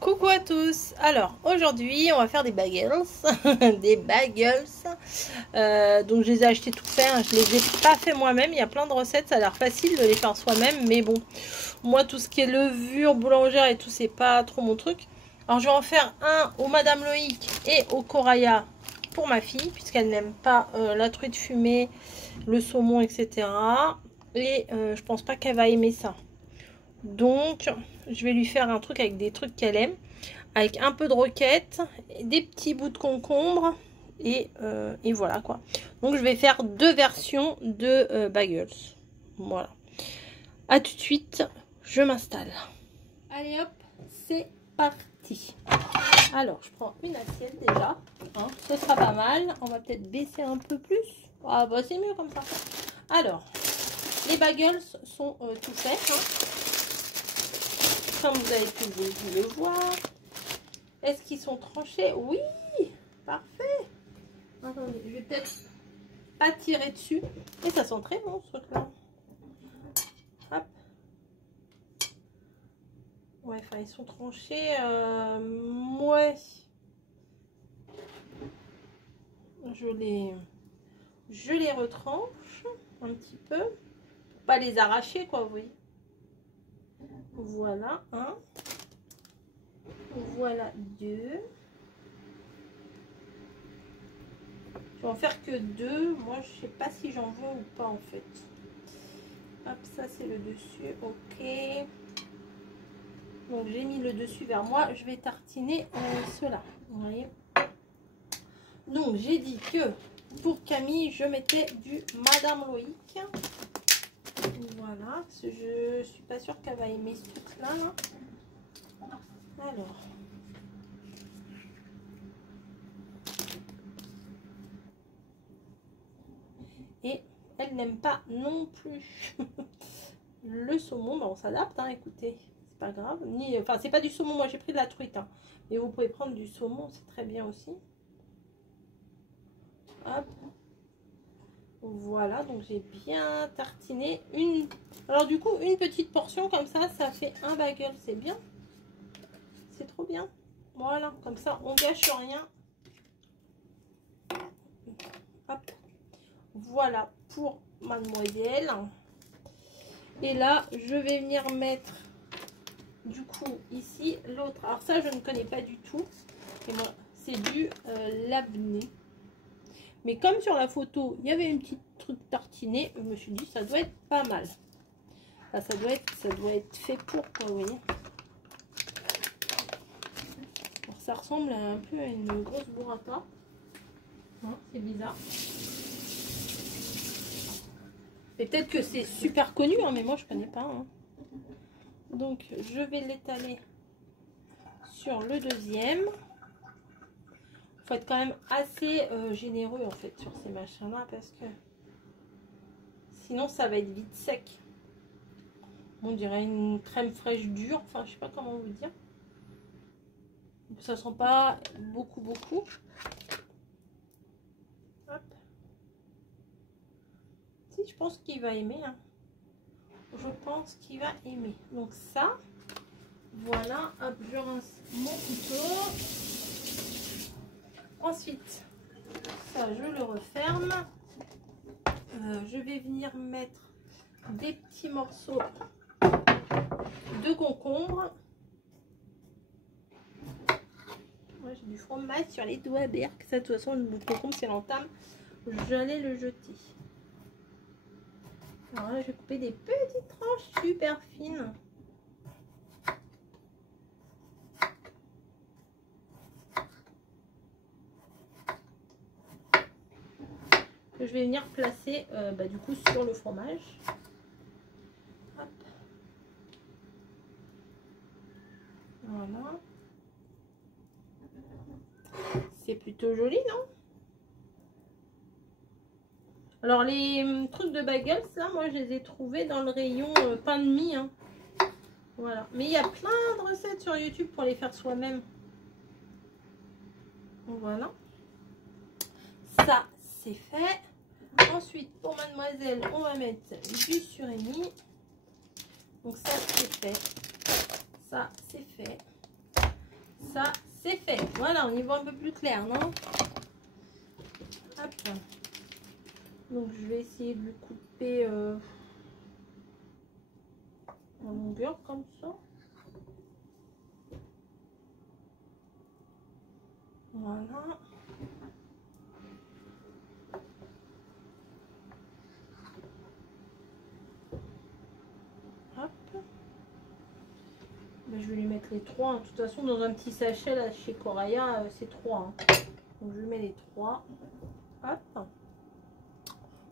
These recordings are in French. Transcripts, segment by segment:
Coucou à tous. Alors aujourd'hui on va faire des bagels. Des bagels. Donc je les ai achetés tout faits, hein. Je les ai pas fait moi-même. Il y a plein de recettes, ça a l'air facile de les faire soi-même, mais bon, moi tout ce qui est levure, boulangère et tout, c'est pas trop mon truc. Alors je vais en faire un au Madame Loïc et au Coraya pour ma fille, puisqu'elle n'aime pas la truite fumée, le saumon, etc. Et je pense pas qu'elle va aimer ça. Donc, je vais lui faire un truc avec des trucs qu'elle aime, avec un peu de roquette, des petits bouts de concombre, et voilà quoi. Donc, je vais faire deux versions de bagels. Voilà. À tout de suite, je m'installe. Allez hop, c'est parti. Alors, je prends une assiette déjà. Hein, ce sera pas mal. On va peut-être baisser un peu plus. Ah bah c'est mieux comme ça. Alors, les bagels sont tout faits. Hein. Comme vous avez pu le voir. Est-ce qu'ils sont tranchés? Oui, parfait. Attendez, je vais peut-être pas tirer dessus. Et ça sent très bon ce truc-là. Hop. Ouais, enfin ils sont tranchés. Ouais. Je les retranche un petit peu. Pour pas les arracher, quoi, vous voyez. Voilà, un. Voilà, deux. Je vais en faire que deux. Moi, je sais pas si j'en veux ou pas, en fait. Hop, ça, c'est le dessus. Ok. Donc, j'ai mis le dessus vers moi. Je vais tartiner cela. Vous voyez. Donc, j'ai dit que pour Camille, je mettais du Madame Loïc. Voilà. Je suis pas sûre qu'elle va aimer ce truc-là. Là. Alors. Et elle n'aime pas non plus le saumon. Ben, on s'adapte, hein, écoutez. C'est pas grave. Enfin, c'est pas du saumon. Moi, j'ai pris de la truite. Hein. Mais vous pouvez prendre du saumon. C'est très bien aussi. Hop. Voilà, donc j'ai bien tartiné alors du coup une petite portion comme ça fait un bagel, c'est bien, c'est trop bien. Voilà, comme ça on gâche rien. Hop. Voilà pour mademoiselle. Et là je vais venir mettre du coup ici l'autre. Alors ça je ne connais pas du tout, et moi c'est du labné. Mais comme sur la photo, il y avait une petite truc tartinée, je me suis dit ça doit être pas mal. Enfin, ça doit être fait pour quoi, vous voyez. Alors, ça ressemble un peu à une grosse burrata. Hein, c'est bizarre. Et peut-être que c'est super connu, hein, mais moi je connais pas. Hein. Donc je vais l'étaler sur le deuxième. Faut être quand même assez généreux en fait sur ces machins là parce que sinon ça va être vite sec. On dirait une crème fraîche dure, enfin je sais pas comment vous dire. Ça sent pas beaucoup. Hop. Si, je pense qu'il va aimer. Hein. Je pense qu'il va aimer. Donc ça, voilà. Hop, je rince mon couteau. Ensuite, ça je le referme. Je vais venir mettre des petits morceaux de concombre. Moi j'ai du fromage sur les doigts berk. Ça de toute façon le concombre c'est l'entame. J'allais le jeter. Alors là je vais couper des petites tranches super fines. Que je vais venir placer du coup sur le fromage. Hop. Voilà. C'est plutôt joli, non? Alors les trucs de bagels, là, moi je les ai trouvés dans le rayon pain de mie. Hein. Voilà. Mais il y a plein de recettes sur YouTube pour les faire soi-même. Voilà. Ça, c'est fait. Ensuite, pour mademoiselle, on va mettre du surimi. Donc ça, c'est fait. Ça, c'est fait. ça, c'est fait. Voilà, on y voit un peu plus clair, non? Hop. Donc, je vais essayer de le couper en longueur comme ça. Voilà. Hop. Ben, je vais lui mettre les 3. De toute façon, dans un petit sachet là chez Coraya, c'est 3. Hein. Donc je lui mets les 3. Hop.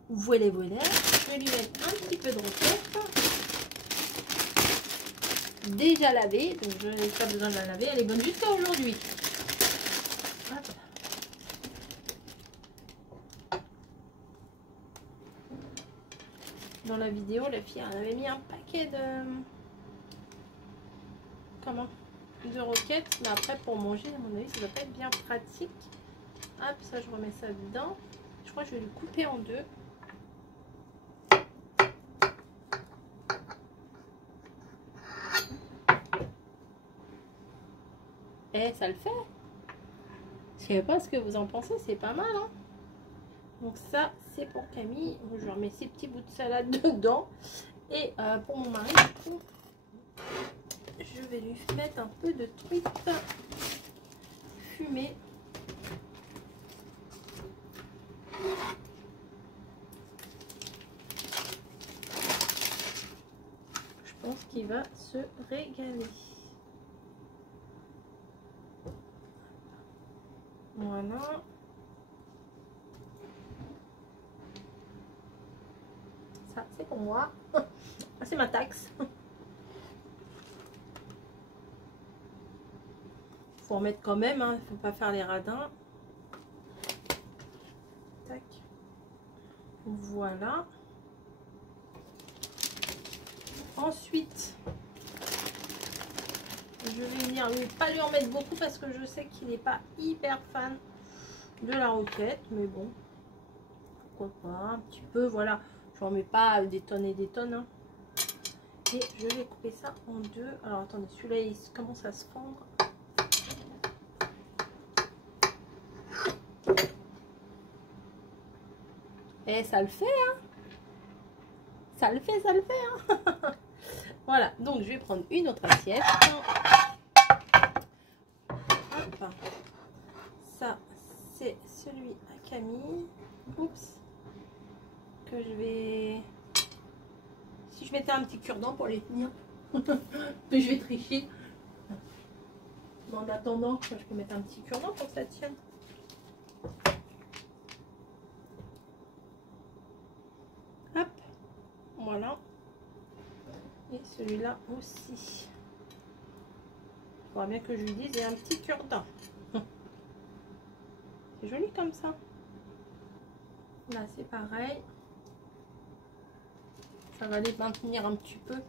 Voilà, voilà. Je vais lui mettre un petit peu de roquette. Déjà lavée. Donc je n'ai pas besoin de la laver. Elle est bonne jusqu'à aujourd'hui. Hop. Dans la vidéo, la fille elle avait mis un paquet de... Comment? De roquettes. Mais après, pour manger, à mon avis, ça doit pas être bien pratique. Hop, ça, je remets ça dedans. Je crois que je vais le couper en deux. Et ça le fait. Je sais pas ce que vous en pensez, c'est pas mal. Hein, donc ça, c'est pour Camille. Je remets ces petits bouts de salade dedans. Et pour mon mari, du coup, je vais lui mettre un peu de truite fumée. Je pense qu'il va se régaler. Voilà. Ça, c'est pour moi. C'est ma taxe. Faut en mettre quand même, hein. Faut pas faire les radins. Tac. Voilà. Ensuite, je vais venir pas lui en mettre beaucoup parce que je sais qu'il n'est pas hyper fan de la roquette, mais bon, pourquoi pas un petit peu. Voilà, je n'en mets pas des tonnes et des tonnes. Hein. Et je vais couper ça en deux. Alors attendez, celui-là il commence à se fendre. Et ça le fait, hein. Ça le fait, hein. Voilà, donc je vais prendre une autre assiette. Hop. Ça, c'est celui à Camille. Oups. Que je vais... Si je mettais un petit cure-dent pour les tenir. Mais je vais tricher. Mais en attendant, je peux mettre un petit cure-dent pour que ça tienne. Hop. Voilà. Et celui-là aussi. Il faudra bien que je lui dise, il y a un petit cure-dent. C'est joli comme ça. Là, c'est pareil. Ça va les maintenir un petit peu.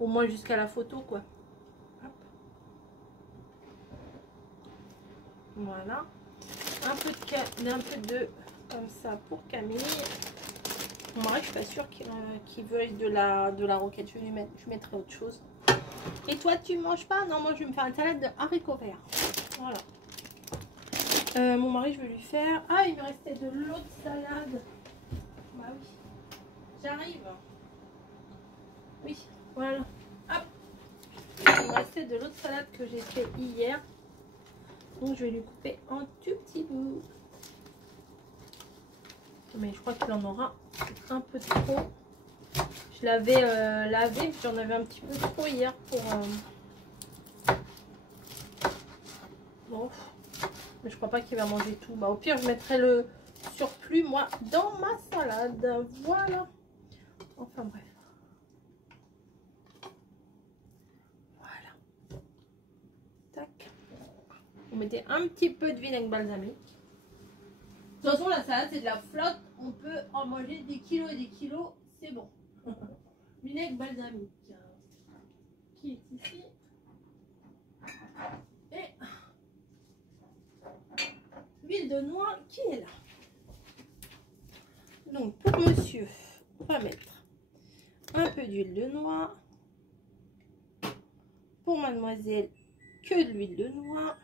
Au moins jusqu'à la photo, quoi. Hop. Voilà. Un peu de comme ça pour Camille. Mon mari, je suis pas sûre qu'il veuille de la roquette. Je mettrai autre chose. Et toi, tu manges pas? Non, moi, je vais me faire une salade de haricots verts. Voilà. Mon mari, je vais lui faire... Ah, il me restait de l'autre salade. Bah oui. J'arrive. Oui, voilà. Hop. Il me restait de l'autre salade que j'ai fait hier. Donc, je vais lui couper en tout petits bouts. Mais je crois qu'il en aura un peu trop. Je l'avais lavé, j'en avais un petit peu trop hier pour... Bon, mais je crois pas qu'il va manger tout. Bah, au pire, je mettrai le surplus, moi, dans ma salade. Voilà. Enfin, bref. Voilà. Tac. Vous mettez un petit peu de vinaigre balsamique. De toute façon, la salade, c'est de la flotte. On peut en manger des kilos et des kilos. C'est bon. Vinaigre balsamique. Qui est ici. Et l'huile de noix qui est là. Donc, pour monsieur, on va mettre un peu d'huile de noix. Pour mademoiselle, que de l'huile de noix.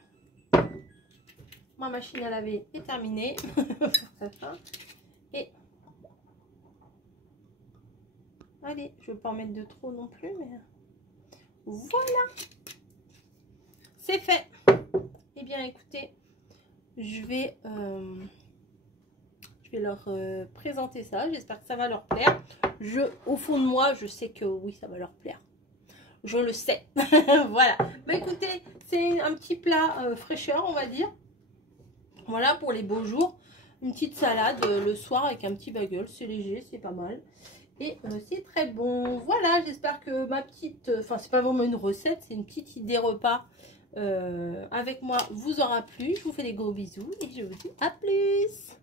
Ma machine à laver est terminée. Et allez, je ne vais pas en mettre de trop non plus, mais voilà, c'est fait. Eh bien, écoutez, je vais leur présenter ça. J'espère que ça va leur plaire. Au fond de moi, je sais que oui, ça va leur plaire. Je le sais. Voilà. Bah écoutez, c'est un petit plat fraîcheur, on va dire. Voilà pour les beaux jours. Une petite salade le soir avec un petit bagel. C'est léger, c'est pas mal. Et c'est très bon. Voilà, j'espère que ma petite... Enfin, c'est pas vraiment une recette, c'est une petite idée repas avec moi vous aura plu. Je vous fais des gros bisous et je vous dis à plus.